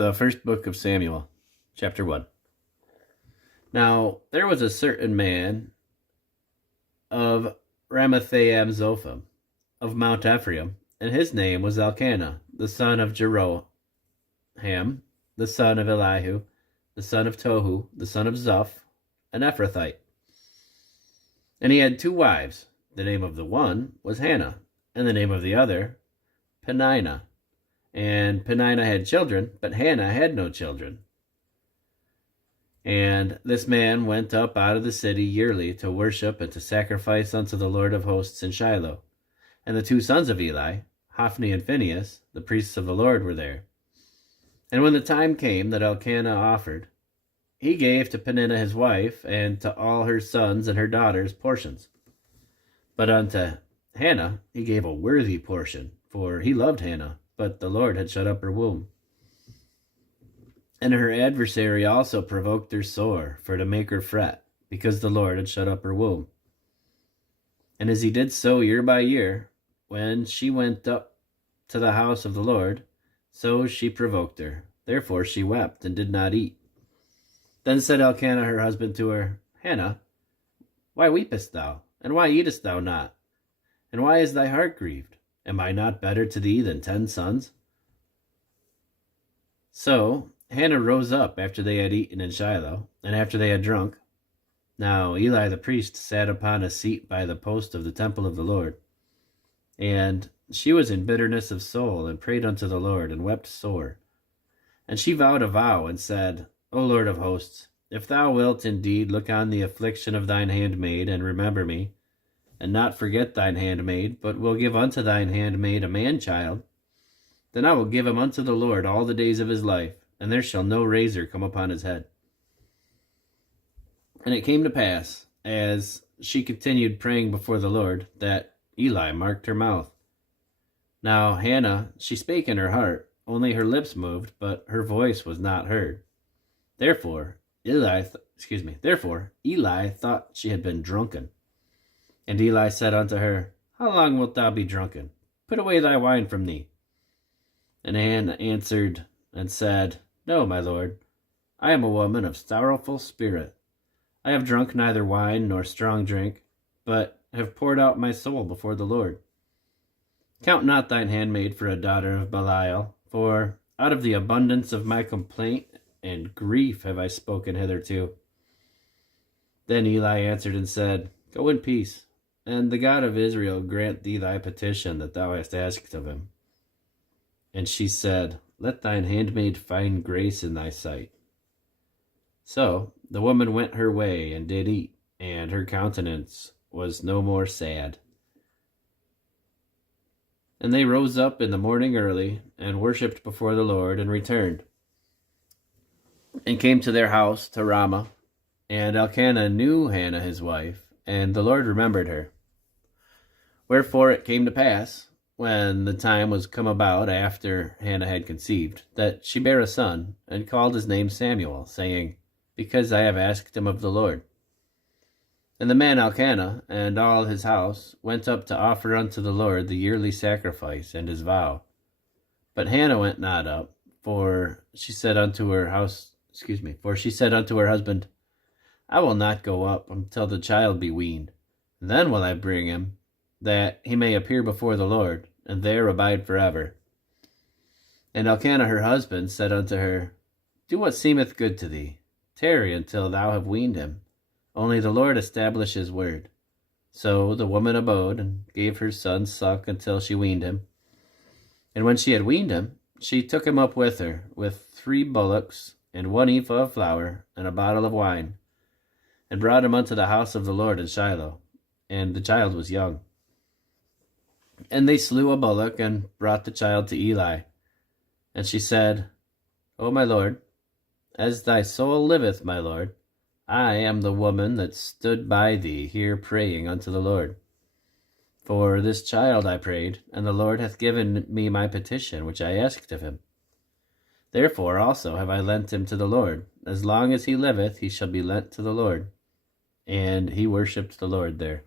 The first book of Samuel, chapter 1. Now, there was a certain man of Ramathaim Zophim, of Mount Ephraim, and his name was Elkanah, the son of Jeroham, the son of Elihu, the son of Tohu, the son of Zoph, an Ephrathite. And he had 2 wives. The name of the one was Hannah, and the name of the other Peninnah. And Peninnah had children, but Hannah had no children. And this man went up out of the city yearly to worship and to sacrifice unto the Lord of hosts in Shiloh. And the 2 sons of Eli, Hophni and Phinehas, the priests of the Lord, were there. And when the time came that Elkanah offered, he gave to Peninnah his wife, and to all her sons and her daughters portions. But unto Hannah he gave a worthy portion, for he loved Hannah, but the Lord had shut up her womb. And her adversary also provoked her sore, for to make her fret, because the Lord had shut up her womb. And as he did so year by year, when she went up to the house of the Lord, so she provoked her. Therefore she wept, and did not eat. Then said Elkanah her husband to her, Hannah, why weepest thou, and why eatest thou not? And why is thy heart grieved? Am I not better to thee than 10 sons? So Hannah rose up after they had eaten in Shiloh, and after they had drunk. Now Eli the priest sat upon a seat by the post of the temple of the Lord. And she was in bitterness of soul, and prayed unto the Lord, and wept sore. And she vowed a vow, and said, O Lord of hosts, if thou wilt indeed look on the affliction of thine handmaid, and remember me, and not forget thine handmaid, but will give unto thine handmaid a man-child, then I will give him unto the Lord all the days of his life, and there shall no razor come upon his head. And it came to pass, as she continued praying before the Lord, that Eli marked her mouth. Now Hannah, she spake in her heart, only her lips moved, but her voice was not heard. Therefore Eli thought she had been drunken. And Eli said unto her, How long wilt thou be drunken? Put away thy wine from thee. And Hannah answered and said, No, my lord, I am a woman of sorrowful spirit. I have drunk neither wine nor strong drink, but have poured out my soul before the Lord. Count not thine handmaid for a daughter of Belial, for out of the abundance of my complaint and grief have I spoken hitherto. Then Eli answered and said, Go in peace, and the God of Israel grant thee thy petition that thou hast asked of him. And she said, Let thine handmaid find grace in thy sight. So the woman went her way, and did eat, and her countenance was no more sad. And they rose up in the morning early, and worshipped before the Lord, and returned, and came to their house to Ramah. And Elkanah knew Hannah his wife, and the Lord remembered her. Wherefore it came to pass, when the time was come about after Hannah had conceived, that she bare a son, and called his name Samuel, saying, Because I have asked him of the Lord. And the man Elkanah and all his house went up to offer unto the Lord the yearly sacrifice and his vow. But Hannah went not up, for she said unto her husband, I will not go up until the child be weaned. Then will I bring him, that he may appear before the Lord, and there abide forever. And Elkanah her husband said unto her, Do what seemeth good to thee. Tarry until thou have weaned him. Only the Lord establish his word. So the woman abode, and gave her son suck until she weaned him. And when she had weaned him, she took him up with her, with 3 bullocks, and 1 ephah of flour, and a bottle of wine, and brought him unto the house of the Lord in Shiloh. And the child was young. And they slew a bullock, and brought the child to Eli. And she said, O my lord, as thy soul liveth, my lord, I am the woman that stood by thee here praying unto the Lord. For this child I prayed, and the Lord hath given me my petition which I asked of him. Therefore also have I lent him to the Lord. As long as he liveth, he shall be lent to the Lord. And he worshipped the Lord there.